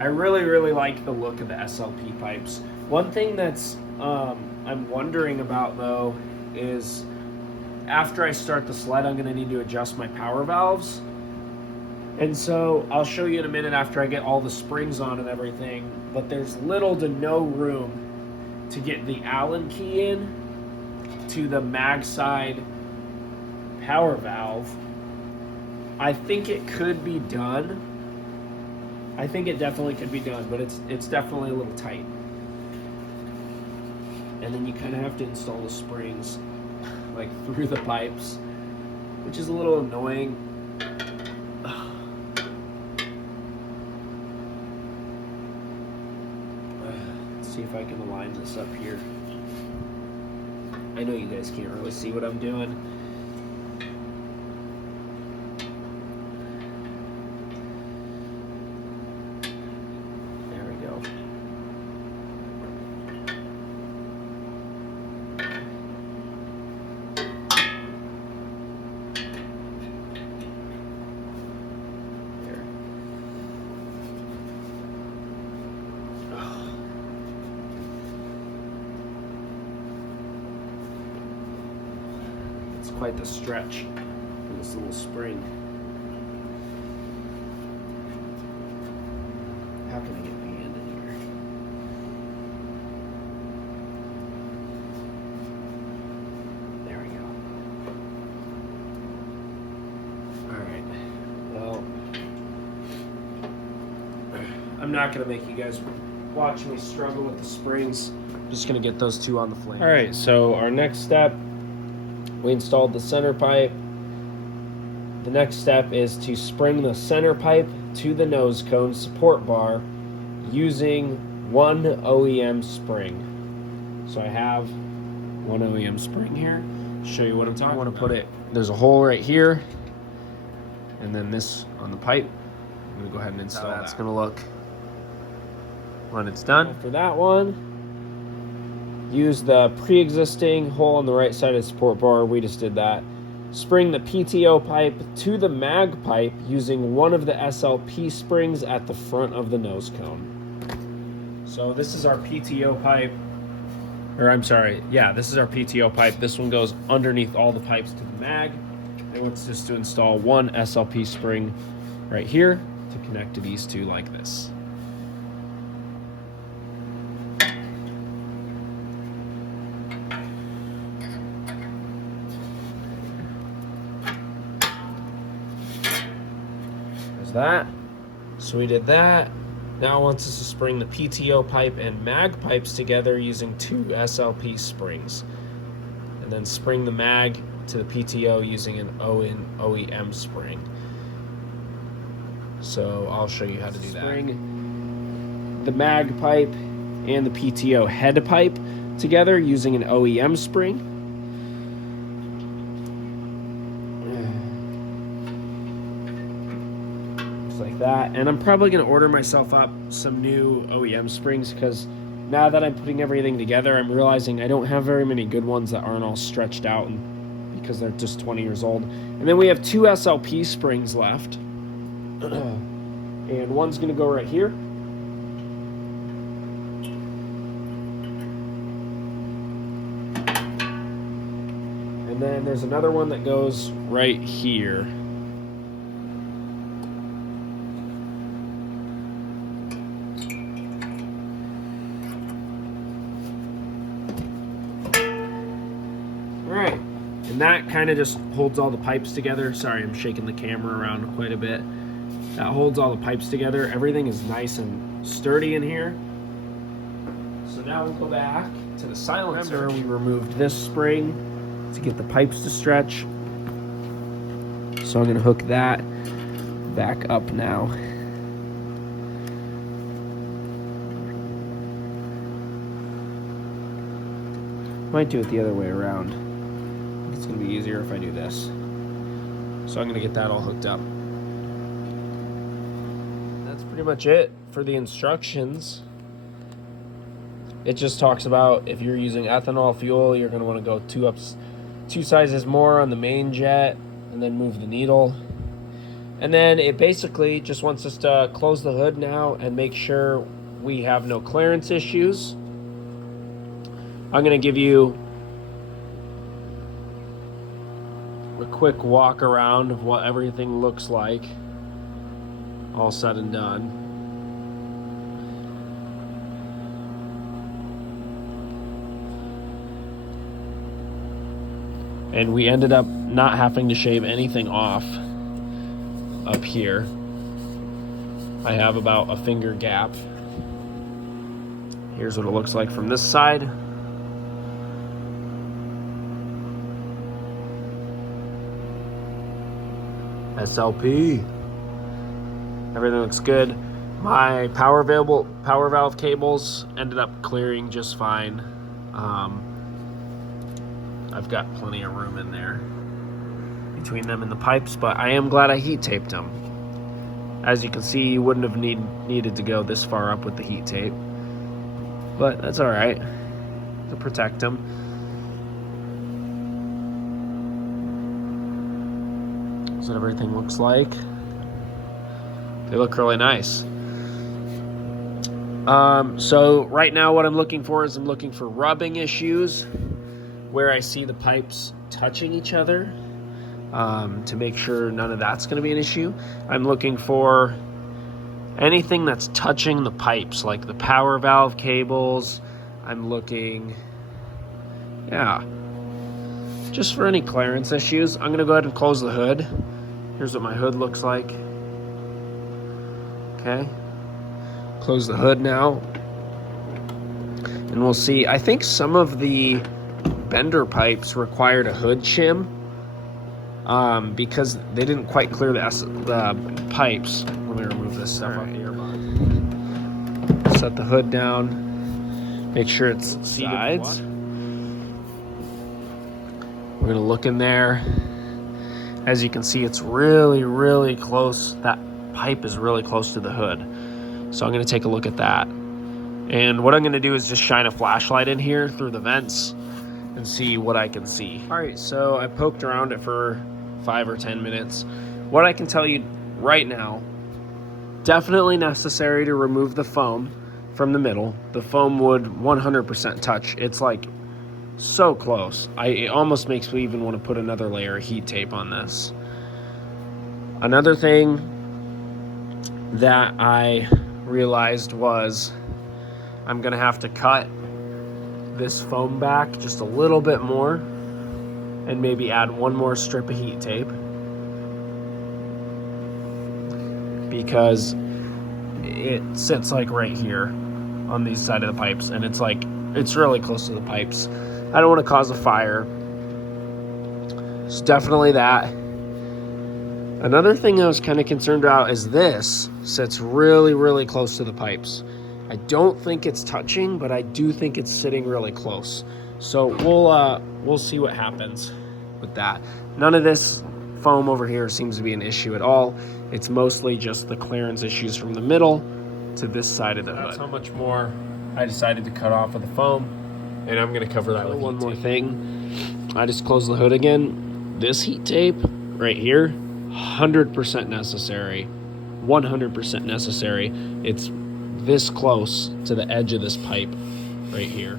I really like the look of the SLP pipes. One thing that's I'm wondering about though is after I start the sled, I'm going to need to adjust my power valves. And so I'll show you in a minute after I get all the springs on and everything, but there's little to no room to get the Allen key in to the mag side power valve. I think it could be done. I think it definitely could be done, but it's definitely a little tight. And then you kind of have to install the springs like through the pipes, which is a little annoying. Let's see if I can align this up here. I know you guys can't really see what I'm doing. Quite the stretch for this little spring. How can I get my hand in here? There we go. Alright. Well, I'm not going to make you guys watch me struggle with the springs. I'm just going to get those two on the flange. Alright, so our next step, we installed the center pipe. The next step is to spring the center pipe to the nose cone support bar using one OEM spring. So I have one OEM spring here. Show you what I'm talking about. I want to put it, there's a hole right here, and then this on the pipe. I'm going to go ahead and install that. That's going to look when it's done. For that one, use the pre-existing hole on the right side of the support bar. We just did that. Spring the PTO pipe to the mag pipe using one of the SLP springs at the front of the nose cone. So this is our PTO pipe, or I'm sorry, yeah, this is our PTO pipe. This one goes underneath all the pipes to the mag. And it's just to install one SLP spring right here to connect to these two like this. That. So we did that. Now it wants us to spring the PTO pipe and mag pipes together using two SLP springs. And then spring the mag to the PTO using an OEM spring. So I'll show you how to do that. Spring the mag pipe and the PTO head pipe together using an OEM spring. Like that, and I'm probably going to order myself up some new OEM springs because now that I'm putting everything together, I'm realizing I don't have very many good ones that aren't all stretched out, and because they're just 20 years old. And then we have two SLP springs left, and one's going to go right here, and then there's another one that goes right here. And that kind of just holds all the pipes together. Sorry, I'm shaking the camera around quite a bit. That holds all the pipes together. Everything is nice and sturdy in here. So now we'll go back to the silencer. Remember, we removed this spring to get the pipes to stretch. So I'm going to hook that back up now. Might do it the other way around. It's going to be easier if I do this. So I'm going to get that all hooked up. That's pretty much it for the instructions. It just talks about if you're using ethanol fuel, you're going to want to go two sizes more on the main jet and then move the needle. And then it basically just wants us to close the hood now and make sure we have no clearance issues. I'm going to give you a quick walk around of what everything looks like, all said and done. And we ended up not having to shave anything off up here. I have about a finger gap. Here's what it looks like from this side. SLP. Everything looks good. My power valve cables ended up clearing just fine. I've got plenty of room in there between them and the pipes, but I am glad I heat taped them. As you can see, you wouldn't have needed to go this far up with the heat tape, but that's all right to protect them. That's what everything looks like. They look really nice. So right now what I'm looking for is I'm looking for rubbing issues where I see the pipes touching each other, to make sure none of that's going to be an issue. I'm looking for anything that's touching the pipes, like the power valve cables. I'm looking, just for any clearance issues. I'm going to go ahead and close the hood. Here's what my hood looks like. Okay. Close the hood now. And we'll see. I think some of the bender pipes required a hood shim because they didn't quite clear the pipes. Let me remove this stuff off the earbud. Set the hood down. Make sure it's sides. We're gonna look in there. As you can see, it's really, really close. That pipe is really close to the hood. So I'm gonna take a look at that. And what I'm gonna do is just shine a flashlight in here through the vents and see what I can see. All right, so I poked around it for 5 or 10 minutes. What I can tell you right now, definitely necessary to remove the foam from the middle. The foam would 100% touch. It's like so close. It almost makes me even want to put another layer of heat tape on this. Another thing that I realized was I'm gonna have to cut this foam back just a little bit more and maybe add one more strip of heat tape, because it sits like right here on these side of the pipes, and it's really close to the pipes. I don't want to cause a fire. So definitely that. Another thing I was kind of concerned about is this sits really, really close to the pipes. I don't think it's touching, but I do think it's sitting really close. So we'll see what happens with that. None of this foam over here seems to be an issue at all. It's mostly just the clearance issues from the middle to this side of the hood. That's how much more I decided to cut off of the foam, and I'm gonna cover that with one more thing. I just closed the hood again. This heat tape right here, 100% necessary. 100% necessary. It's this close to the edge of this pipe right here.